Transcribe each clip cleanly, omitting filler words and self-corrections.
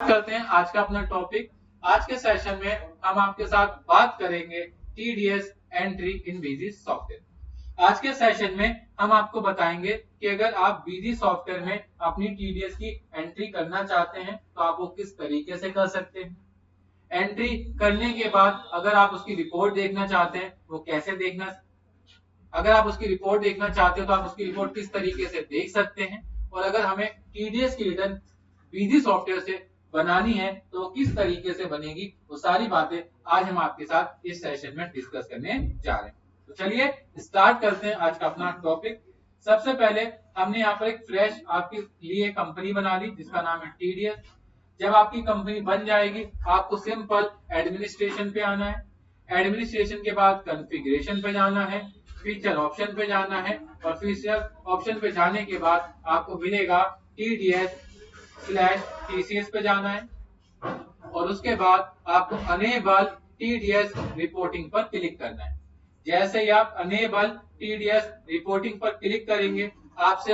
करते हैं आज का अपना टॉपिक। आज के सेशन में हम आपके साथ बात करेंगे TDS entry in busy software. आज के सेशन में हम आपको बताएंगे कि अगर आप बिजी सॉफ्टवेयर में अपनी टीडीएस की एंट्री करना चाहते हैं तो आप वो किस तरीके से कर सकते हैं। एंट्री करने के बाद अगर आप उसकी रिपोर्ट देखना चाहते हैं वो कैसे देखना, अगर आप उसकी रिपोर्ट देखना चाहते हो तो आप उसकी रिपोर्ट किस तरीके से देख सकते हैं, और अगर हमें टीडीएस की रिटर्न बिजी सॉफ्टवेयर से बनानी है तो वो किस तरीके से बनेगी, वो सारी बातें आज हम आपके साथ इस सेशन में डिस्कस करने जा रहे हैं। तो चलिए स्टार्ट करते हैं आज का अपना टॉपिक। सबसे पहले हमने यहाँ पर एक फ्रेश आपके लिए कंपनी बना ली जिसका नाम है टीडीएस। जब आपकी कंपनी बन जाएगी आपको सिंपल एडमिनिस्ट्रेशन पे आना है। एडमिनिस्ट्रेशन के बाद कॉन्फ़िगरेशन पे जाना है, फीचर ऑप्शन पे जाना है, और फीचर ऑप्शन पे जाने के बाद आपको मिलेगा TDS/TCS पे जाना है, और उसके बाद आपको अनेबल टीडीएस रिपोर्टिंग पर क्लिक करना है। जैसे ही आप अनेबल टीडीएस रिपोर्टिंग पर क्लिक करेंगे आपसे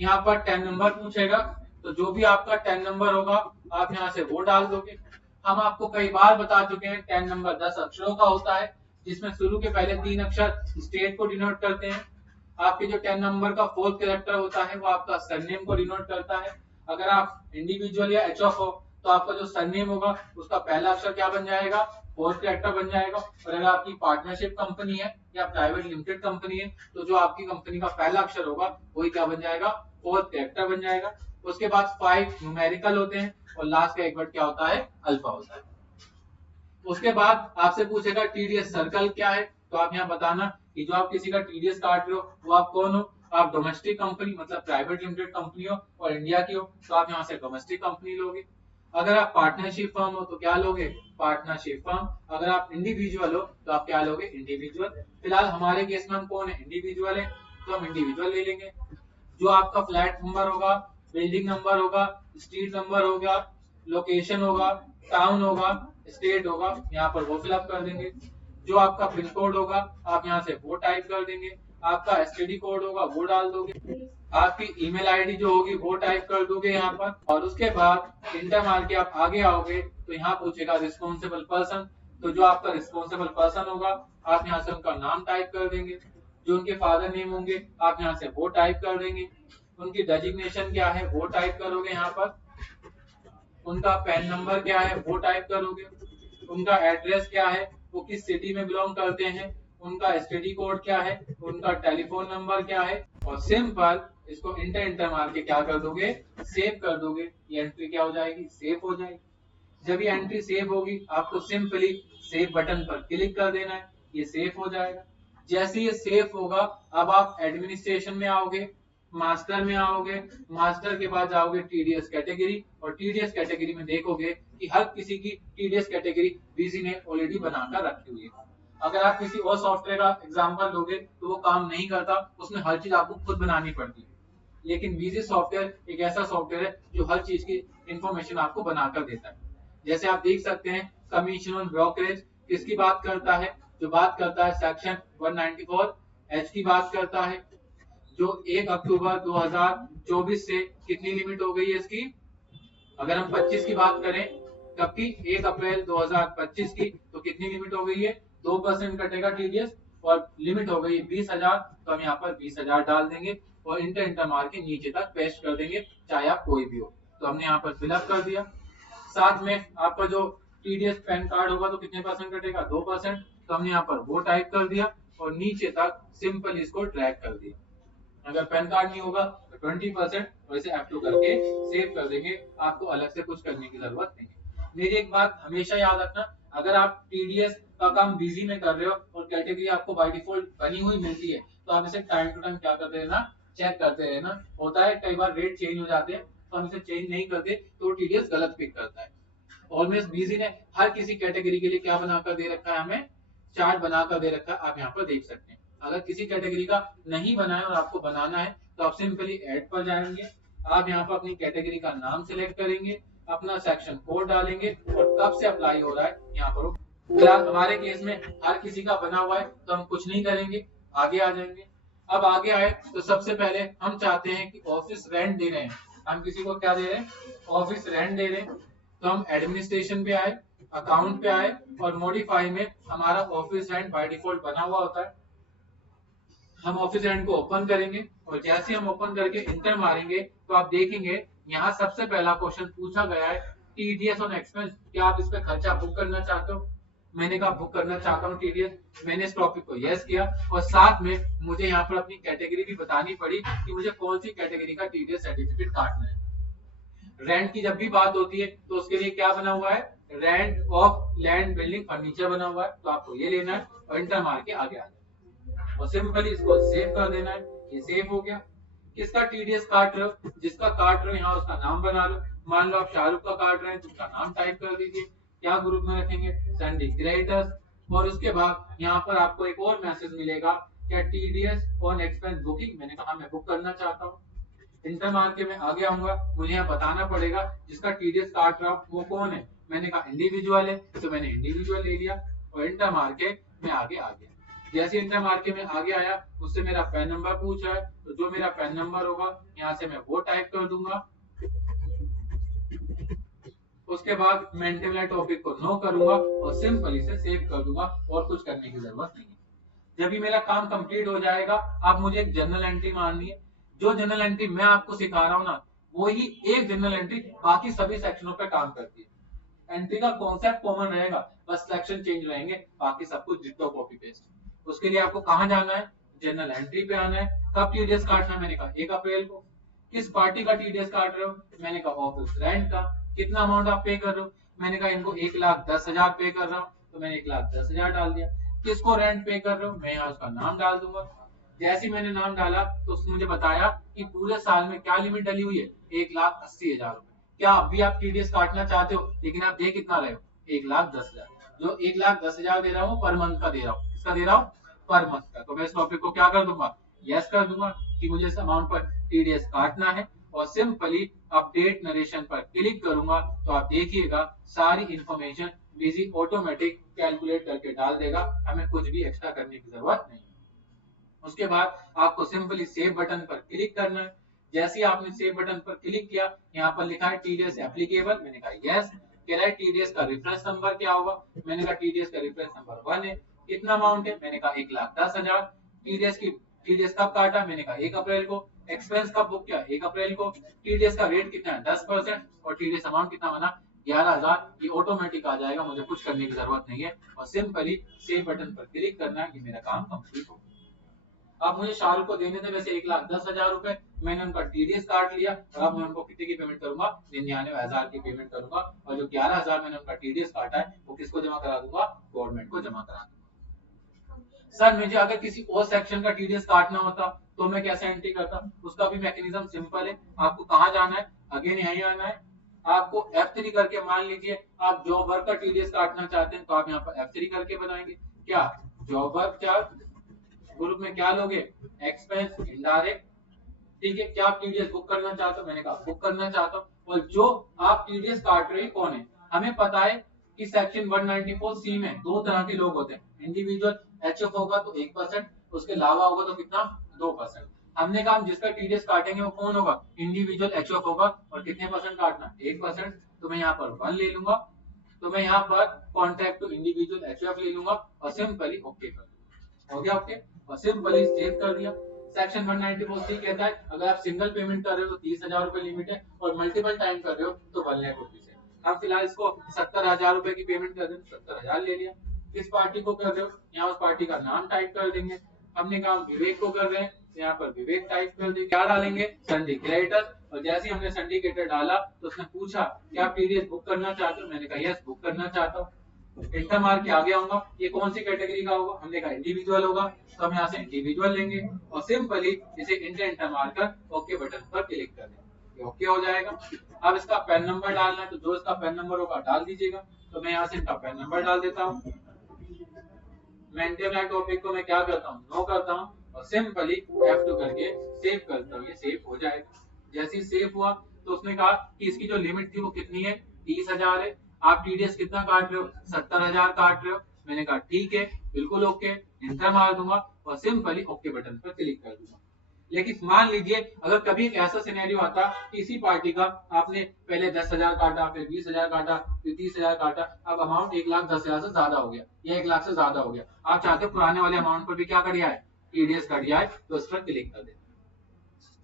यहाँ पर 10 नंबर पूछेगा, तो जो भी आपका 10 नंबर होगा आप यहाँ से वो डाल दोगे। हम आपको कई बार बता चुके हैं 10 नंबर 10 अक्षरों का होता है, जिसमें शुरू के पहले 3 अक्षर स्टेट को डिनोट करते हैं। आपके जो 10 नंबर का फोर्थ कैरेक्टर होता है वो आपका सरनेम को डिनोट करता है। अगर आप इंडिविजुअल या एचओएफ हो तो आपका जो सरनेम होगा उसका पहला अक्षर क्या बन जाएगा, फोर्थ कैरेक्टर बन जाएगा। और अगर आपकी पार्टनरशिप कंपनी है या प्राइवेट लिमिटेड कंपनी है तो जो आपकी कंपनी का पहला अक्षर होगा वही क्या बन जाएगा, फोर्थ कैरेक्टर बन जाएगा। उसके बाद 5 न्यूमेरिकल होते हैं और लास्ट का एक वर्ड क्या होता है, अल्फा होता है। उसके बाद आपसे पूछेगा टीडीएस सर्कल क्या है, तो आप यहाँ बताना कि जो आप किसी का टीडीएस काट रहे हो वो आप कौन हो। आप डोमेस्टिक कंपनी मतलब प्राइवेट लिमिटेड कंपनी हो और इंडिया की हो तो आप यहाँ से डोमेस्टिक कंपनी लोगे। अगर आप पार्टनरशिप फर्म हो तो क्या लोगे, पार्टनरशिप फर्म। अगर आप इंडिविजुअल हो तो आप क्या लोगे, इंडिविजुअल। फिलहाल हमारे केस में हम कौन है, इंडिविजुअल है, तो हम इंडिविजुअल ले लेंगे। जो आपका फ्लैट नंबर होगा, बिल्डिंग नंबर होगा, स्ट्रीट नंबर होगा, लोकेशन होगा, टाउन होगा, स्टेट होगा, यहाँ पर वो फिलअप कर देंगे। जो आपका पिन कोड होगा आप यहाँ से वो टाइप कर देंगे। आपका एसटीडी कोड होगा वो डाल दोगे। आपकी ईमेल आईडी जो होगी वो टाइप कर दोगे यहाँ पर, और उसके बाद इंटर मार के आप आगे आओगे तो यहाँ पूछेगा रिस्पॉन्सिबल पर्सन। तो जो आपका रिस्पॉन्सिबल पर्सन होगा आप यहाँ से उनका नाम टाइप कर देंगे। जो उनके फादर नेम होंगे आप यहाँ से वो टाइप कर देंगे। उनकी डेजिग्नेशन क्या है वो टाइप करोगे यहाँ पर। उनका पैन नंबर क्या है वो टाइप करोगे। उनका एड्रेस क्या है, वो किस सिटी में बिलोंग करते हैं, उनका एसटीडी कोड क्या है, उनका टेलीफोन नंबर क्या है, और सिंपल इसको इंटर मार के क्या कर दोगे, सेव कर दोगे। ये एंट्री क्या हो जाएगी, सेव हो जाएगी। जब ये एंट्री सेव होगी आपको सिंपली सेव बटन पर क्लिक कर देना है, ये सेव हो जाएगा। जैसे ये सेव होगा अब आप एडमिनिस्ट्रेशन में आओगे, मास्टर में आओगे, मास्टर के बाद जाओगे टीडीएस कैटेगरी, और टीडीएस कैटेगरी में देखोगे कि हर किसी की टीडीएस कैटेगरी बिजी ने ऑलरेडी बनाकर रखी हुई है। अगर आप किसी और सॉफ्टवेयर का एग्जांपल दोगे तो वो काम नहीं करता, उसमें हर चीज आपको खुद बनानी पड़ती है। लेकिन बिजी सॉफ्टवेयर एक ऐसा सॉफ्टवेयर है जो हर चीज की इंफॉर्मेशन आपको बनाकर देता है। जैसे आप देख सकते हैं कमीशन ऑन ब्रोकरेज किसकी बात करता है, जो बात करता है सेक्शन 194 एच की बात करता है। जो 1 अक्टूबर 2024 से कितनी लिमिट हो गई है इसकी, अगर हम 25 की बात करें कब की, 1 अप्रैल 2025 की, तो कितनी लिमिट हो गई है, 2% कटेगा टीडीएस, और लिमिट हो गई 20,000। तो हम यहाँ पर 20,000 डाल देंगे और इंटर मार के नीचे तक पेस्ट कर देंगे, चाहे आप कोई भी हो। तो हमने यहाँ पर फिलअप कर दिया। साथ में आपका जो टीडीएस पैन कार्ड होगा तो कितने परसेंट कटेगा, 2%। तो हमने यहाँ पर वो टाइप कर दिया और नीचे तक सिंपल इसको ड्रैग कर दिया। अगर पैन कार्ड नहीं होगा तो 20% और इसे F2 करके सेव कर देंगे, आपको अलग से कुछ करने की जरूरत नहीं है। मेरी एक बात हमेशा याद रखना, अगर आप टीडीएस का काम बिजी में कर रहे हो और कैटेगरी आपको बाय डिफॉल्ट बनी हुई मिलती है तो आप इसे टाइम टू टाइम क्या करते रहना, चेक करते रहना। होता है कई बार रेट चेंज हो जाते हैं तो हम इसे चेंज नहीं करते तो टीडीएस गलत पिक करता है। ऑलवेज बिजी ने हर किसी कैटेगरी के लिए क्या बनाकर दे रखा है, हमें चार्ट बनाकर दे रखा है, आप यहाँ पर देख सकते हैं। अगर किसी कैटेगरी का नहीं बनाया और आपको बनाना है तो आप सिंपली ऐड पर जाएंगे। आप यहाँ पर अपनी कैटेगरी का नाम सिलेक्ट करेंगे, अपना सेक्शन कोड डालेंगे और कब से अप्लाई हो रहा है यहाँ पर। फिलहाल हमारे केस में हर किसी का बना हुआ है तो हम कुछ नहीं करेंगे, आगे आ जाएंगे। अब आगे आए तो सबसे पहले हम चाहते हैं कि ऑफिस रेंट दे रहे हैं, हम किसी को क्या दे रहे हैं, ऑफिस रेंट दे रहे हैं। तो हम एडमिनिस्ट्रेशन पे आए, अकाउंट पे आए और मॉडिफाई में हमारा ऑफिस रेंट बाय डिफॉल्ट बना हुआ होता है। हम ऑफिस रेंट को ओपन करेंगे और जैसे हम ओपन करके इंटर मारेंगे तो आप देखेंगे यहाँ सबसे पहला क्वेश्चन पूछा गया है टीडीएस ऑन एक्सपेंस, क्या आप इस पे खर्चा बुक करना चाहते हो? मैंने कहा बुक करना चाहता हूँ टीडीएस। मैंने इस टॉपिक को यस किया और साथ में मुझे यहाँ पर अपनी कैटेगरी भी बतानी पड़ी कि मुझे कौन सी कैटेगरी का टीडीएस सर्टिफिकेट काटना है। रेंट की जब भी बात होती है तो उसके लिए क्या बना हुआ है, rent of land building furniture बना हुआ है, तो आपको ये लेना है और इंटर मार के आगे आ जाए और सिंपली इसको सेव कर देना है। ये सेव हो गया। किसका टीडीएस काट रहे हो, जिसका काट रहे हो यहाँ उसका नाम बना लो। मान लो आप शाहरुख का काट रहे हैं तो उसका नाम टाइप कर दीजिए। क्या ग्रुप में रखेंगे, संडे क्रिएटर्स। और उसके बाद यहाँ पर आपको एक और मैसेज मिलेगा, क्या टीडीएस ऑन एक्सपेंस बुकिंग, मैंने कहा मैं बुक करना चाहता हूँ। इंटर मार के मैं आगे आऊंगा, मुझे यहाँ बताना पड़ेगा जिसका टीडीएस काट रहा हूँ वो कौन है। मैंने कहा इंडिविजुअल है तो मैंने इंडिविजुअल ले लिया और इंटर मार के मैं आगे आ गया। जैसे इंटर मार के मैं आगे आया उससे मेरा पैन नंबर पूछा है, तो जो मेरा पैन नंबर होगा यहाँ से मैं वो टाइप कर दूंगा। उसके बाद मेंटेन लाइन टॉपिक को नो करूंगा और सिंपल इसे सेव कर दूंगा और कुछ करने की जरूरत नहीं है। जब भी मेरा काम कंप्लीट हो जाएगा आप मुझे एक जर्नल एंट्री मारनी है। जो जर्नल एंट्री मैं आपको सिखा रहा हूँ ना, वो ही एक जर्नल एंट्री बाकी सभी सेक्शनों पे काम करती है। एंट्री का कॉन्सेप्ट कॉमन रहेगा, बस सेक्शन चेंज रहेंगे, बाकी सब कुछ डिट्टो कॉपी पेस्ट। उसके लिए आपको कहाँ जाना है, जर्नल एंट्री पे आना है। कब टीडीएस काटना है, मैंने कहा 1 अप्रैल को। किस पार्टी का टीडीएस काट रहे हो, मैंने कहा ऑफिस रेंट का। कितना अमाउंट आप पे कर रहे हो, मैंने कहा इनको 1,10,000 पे कर रहा हूँ, तो मैंने 1,10,000 डाल दिया। किसको रेंट पे कर रहे हो, मैं यहाँ उसका नाम डाल दूंगा। जैसे ही मैंने नाम डाला तो उसने मुझे बताया कि पूरे साल में क्या लिमिट डली हुई है, 1,80,000 रुपए। क्या अभी आप टीडीएस काटना चाहते हो, लेकिन आप दे कितना रहे हो, 1,10,000। जो 1,10,000 दे रहा हूँ पर मंथ का दे रहा हूँ, किसका दे रहा हूँ, पर मंथ का। तो मैं इस टॉपिक को क्या कर दूंगा, यस कर दूंगा कि मुझे इस अमाउंट पर टीडीएस काटना है और सिंपली अपडेट नरेशन पर क्लिक करूंगा तो आप देखिएगा सारी इंफॉर्मेशन बिजी ऑटोमेटिक कैलकुलेट करके डाल देगा, हमें कुछ भी एक्स्ट्रा करने की जरूरत नहीं। उसके बाद आपको सिंपली सेव बटन पर क्लिक करना है। जैसे ही आपने सेव बटन पर क्लिक किया, यहाँ पर लिखा है टीडीएस एप्लीकेबल, मैंने कहा यस। कह रहा है टीडीएस का रेफरेंस नंबर क्या होगा, मैंने कहा टीडीएस का रेफरेंस नंबर 1 है। कितना अमाउंट है, मैंने कहा 1,10,000। टीडीएस कब काटा, मैंने कहा 1 अप्रैल को। एक्सपेंस कब बुक किया, 1 अप्रैल को। टीडीएस का रेट कितना है, 10% और टीडीएस अमाउंट कितना बना, 11,000। ये ऑटोमेटिक आ जाएगा, मुझे कुछ करने की जरूरत नहीं है और सिंपली सेव बटन पर क्लिक करना है कि मेरा काम कंप्लीट हो। अब मुझे शाहरुख को देने थे वैसे 1,10,000 रुपए, मैंने उनका टीडीएस काट लिया और अब मैं उनको कितने की पेमेंट करूंगा, 99,000 की पेमेंट करूंगा और जो 11,000 मैंने उनका टीडीएस काटा है वो किसको जमा करा दूंगा, गवर्नमेंट को जमा करा दूंगा। सर मुझे अगर किसी और सेक्शन का टीडीएस काटना होता तो मैं कैसे एंट्री करता, उसका भी मैकेनिज्म सिंपल है। आपको कहाँ जाना है, अगेन यहीं आना है। आपको F3 करके, मान लीजिए आप जॉब वर्क का टीडीएस काटना चाहते हैं तो आप यहाँ पर F3 करके बनाएंगे। क्या, जॉब वर्क चार्ज, ग्रुप में क्या लोगे, एक्सपेंस इनडायरेक्ट। ठीक है, क्या आप टीडीएस बुक करना चाहते हो, मैंने कहा बुक करना चाहता हूँ। और जो आप टीडीएस काट रहे हैं कौन है, हमें पता है कि सेक्शन 194C में 2 तरह के लोग होते हैं, इंडिविजुअल एचएफ होगा तो 1%, उसके अलावा होगा तो कितना, 2%। हमने कहा जिसका टीडीएस काटेंगे वो कौन होगा, इंडिविजुअल एचएफ होगा और कितने परसेंट काटना, 1%। तो मैं यहाँ पर 1 ले लूंगा, तो मैं यहाँ पर कॉन्ट्रैक्ट टू इंडिविजुअल एचएफ ले लूंगा और सिंपली ओके कर दूंगा। हो गया ओके और सिंपली सेव कर दिया। सेक्शन 194C कहता है अगर आप सिंगल पेमेंट कर रहे हो तो 30,000 रुपए लिमिट है और मल्टीपल टाइम कर रहे हो तो 1 लाख रुपीज है। हम फिलहाल इसको 70,000 रुपए की पेमेंट कर रहे हैं, 70,000 ले लिया। किस पार्टी को कर रहे हो, यहाँ उस पार्टी का नाम टाइप कर देंगे। हमने कहा विवेक को कर रहे हैं, यहाँ पर विवेक टाइप कर देंगे। क्या डालेंगे, संडे क्रिएटर। और जैसे ही हमने संडे क्रिएटर डाला तो उसने पूछा क्या आप टीडीएस बुक करना चाहते हो, मैंने कहा यस बुक करना चाहता हूँ। इंटर मार के आगे आऊंगा, ये कौन सी कैटेगरी का होगा, हमने कहा इंडिविजुअल होगा, तो हम यहाँ से इंडिविजुअल लेंगे और सिंपली इसे इंटर मारकर ओके बटन पर क्लिक कर देंगे, ओके हो जाएगा। अब इसका पैन नंबर डालना है तो जो इसका पैन नंबर होगा डाल दीजिएगा। तो मैं यहाँ से इनका पैन नंबर डाल देता हूँ। मेंटेन टॉपिक को मैं क्या करता हूँ, नो करता हूँ और सिंपली F2 करके सेव करता हूँ, ये सेव हो जाएगा। जैसे ही सेव हुआ तो उसने कहा कि इसकी जो लिमिट थी वो कितनी है, 30,000 है। आप टीडीएस कितना काट रहे हो, 70,000 काट रहे हो। मैंने कहा ठीक है, बिल्कुल ओके, इंटर मार दूंगा और सिंपली ओके बटन पर क्लिक कर दूंगा। लेकिन मान लीजिए अगर कभी एक ऐसा सिनेरियो आता कि इसी पार्टी का आपने पहले 10,000 काटा, फिर 20,000 काटा, फिर 30,000 काटा, अब अमाउंट 1,10,000 से ज्यादा हो गया या 1,00,000 से ज्यादा हो गया, आप चाहते हो पुराने वाले अमाउंट पर भी क्या कर जाए, टीडीएस कट जाए, तो उस पर क्लिक कर दे।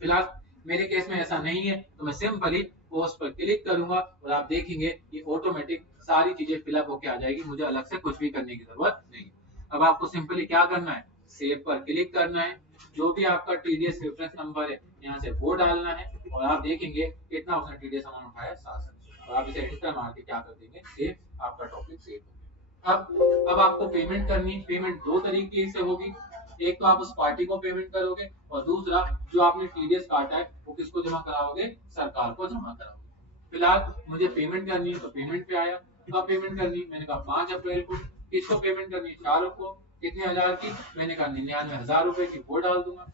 फिलहाल मेरे केस में ऐसा नहीं है, तो मैं सिंपली पोस्ट पर क्लिक करूंगा और आप देखेंगे कि ऑटोमेटिक सारी चीजें फिलअप होकर आ जाएगी, मुझे अलग से कुछ भी करने की जरूरत नहीं। अब आपको सिंपली क्या करना है, सेव पर क्लिक करना है, जो भी आपका टीडीएस रेफरेंस नंबर है यहाँ से वो डालना है और आप देखेंगे कितना उसने टीडीएस अमाउंट उठाया 700, और आप इसे एंटर मार के क्या कर देंगे, सेव, आपका टॉपिक सेव हो गया। अब आपको पेमेंट करनी, पेमेंट दो तरीके से होगी, एक तो आप उस पार्टी को पेमेंट करोगे और दूसरा जो आपने टीडीएस काटा है वो किसको जमा कराओगे, सरकार को जमा कराओगे। फिलहाल मुझे पेमेंट करनी है तो पेमेंट पे आया, कब पेमेंट करनी, मैंने कहा 5 अप्रैल को। किसको पेमेंट करनी है, शाहरुख को। कितने हजार की, मैंने कहा 99,000 रुपए की, वो डाल दूंगा।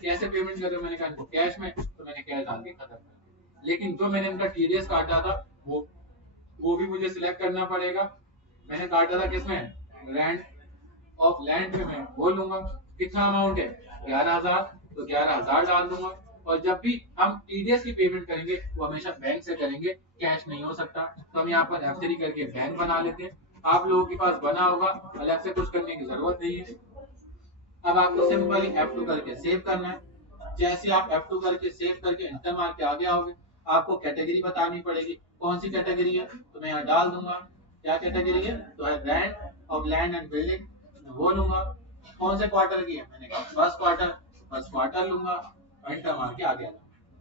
कैसे पेमेंट कर रहे हो, मैंने कहा इनको कैश में, तो मैंने कैश डाल के खत्म कर दिया। लेकिन जो मैंने इनका टीडीएस काटा था वो भी मुझे सिलेक्ट करना पड़ेगा। मैंने काटा था किसमें, रेंट ऑफ लैंड में, मैं वो लूंगा। कितना अमाउंट है, 11,000, तो 11,000 डाल दूंगा। और जब भी हम टीडीएस की पेमेंट करेंगे वो हमेशा बैंक से करेंगे, कैश नहीं हो सकता, तो हम यहाँ पर F3 करके बैंक बना लेते हैं। आप लोगों के पास बना होगा, अलग से कुछ करने की जरूरत नहीं है। अब आपको सिंपली F2 करके सेव करना है। जैसे आप F2 करके सेव करके एंटर मार के आगे आओगे, आपको कैटेगरी बतानी पड़ेगी, कौन सी कैटेगरी है, तो मैं यहाँ डाल दूंगा क्या कैटेगरी है, तो है rent of land and building, वो लूंगा। कौन से क्वार्टर की है, मैंने कहा फर्स्ट क्वार्टर लूंगा, एंटर मार के आगे आना।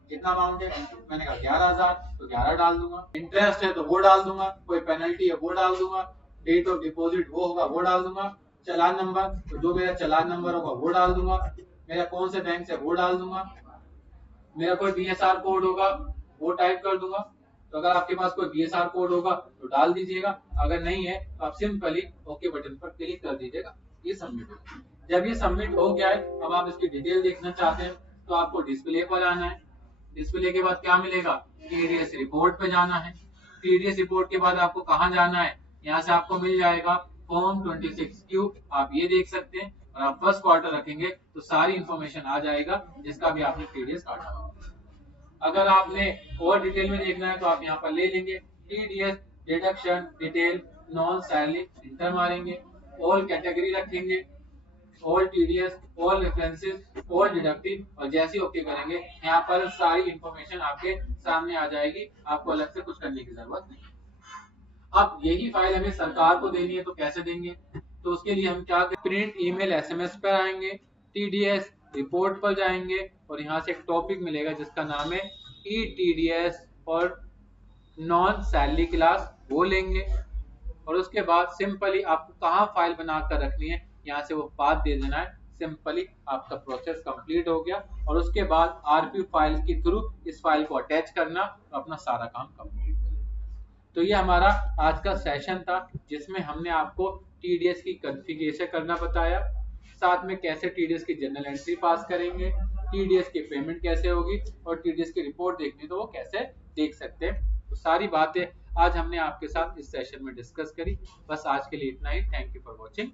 कितना अमाउंट है, मैंने कहा 11,000, तो 11 डाल दूंगा। इंटरेस्ट है तो वो डाल दूंगा, कोई पेनल्टी है वो डाल दूंगा, डेट ऑफ डिपॉजिट वो होगा वो डाल दूंगा, चालान नंबर तो जो मेरा चालान नंबर होगा वो डाल दूंगा, मेरा कौन से बैंक से वो डाल दूंगा, मेरा कोई बीएसआर कोड होगा वो टाइप कर दूंगा। तो अगर आपके पास कोई बीएसआर कोड होगा तो डाल दीजिएगा, अगर नहीं है तो आप सिंपली ओके बटन पर क्लिक कर दीजिएगा, ये सबमिट हो। जब ये सबमिट हो गया है, अब आप इसकी डिटेल देखना चाहते हैं तो आपको डिस्प्ले पर आना है। डिस्प्ले के बाद क्या मिलेगा, टीडीएस रिपोर्ट पे जाना है। टीडीएस रिपोर्ट के बाद आपको कहाँ जाना है, यहाँ से आपको मिल जाएगा फॉर्म 26Q, आप ये देख सकते हैं, और आप फर्स्ट क्वार्टर रखेंगे तो सारी इंफॉर्मेशन आ जाएगा जिसका भी आपने टीडीएस काटा होगा। अगर आपने और डिटेल में देखना है तो आप यहाँ पर ले लेंगे, TDS deduction detail non salary, inter मारेंगे, ऑल कैटेगरी रखेंगे, all TDS, all references, all deductive, और जैसे ओके करेंगे यहाँ पर सारी इंफॉर्मेशन आपके सामने आ जाएगी, आपको अलग से कुछ करने की जरूरत नहीं। अब यही फाइल हमें सरकार को देनी है तो कैसे देंगे, तो उसके लिए हम क्या करें, प्रिंट ईमेल एसएमएस पर आएंगे, टीडीएस रिपोर्ट पर जाएंगे और यहाँ से एक टॉपिक मिलेगा जिसका नाम है ई टीडीएस और नॉन सैलरी क्लास, वो लेंगे। और उसके बाद सिंपली आपको कहाँ फाइल बनाकर रखनी है यहाँ से वो पाथ दे देना है, सिंपली आपका प्रोसेस कंप्लीट हो गया। और उसके बाद आरपी फाइल के थ्रू इस फाइल को अटैच करना, अपना सारा काम कंप्लीट कर लेना। तो ये हमारा आज का सेशन था जिसमें हमने आपको टीडीएस की कॉन्फ़िगरेशन करना बताया, साथ में कैसे टीडीएस की जनरल एंट्री पास करेंगे, टीडीएस की पेमेंट कैसे होगी, और टीडीएस की रिपोर्ट देखनी तो वो कैसे देख सकते हैं। तो सारी बातें आज हमने आपके साथ इस सेशन में डिस्कस करी। बस आज के लिए इतना ही। Thank you for watching.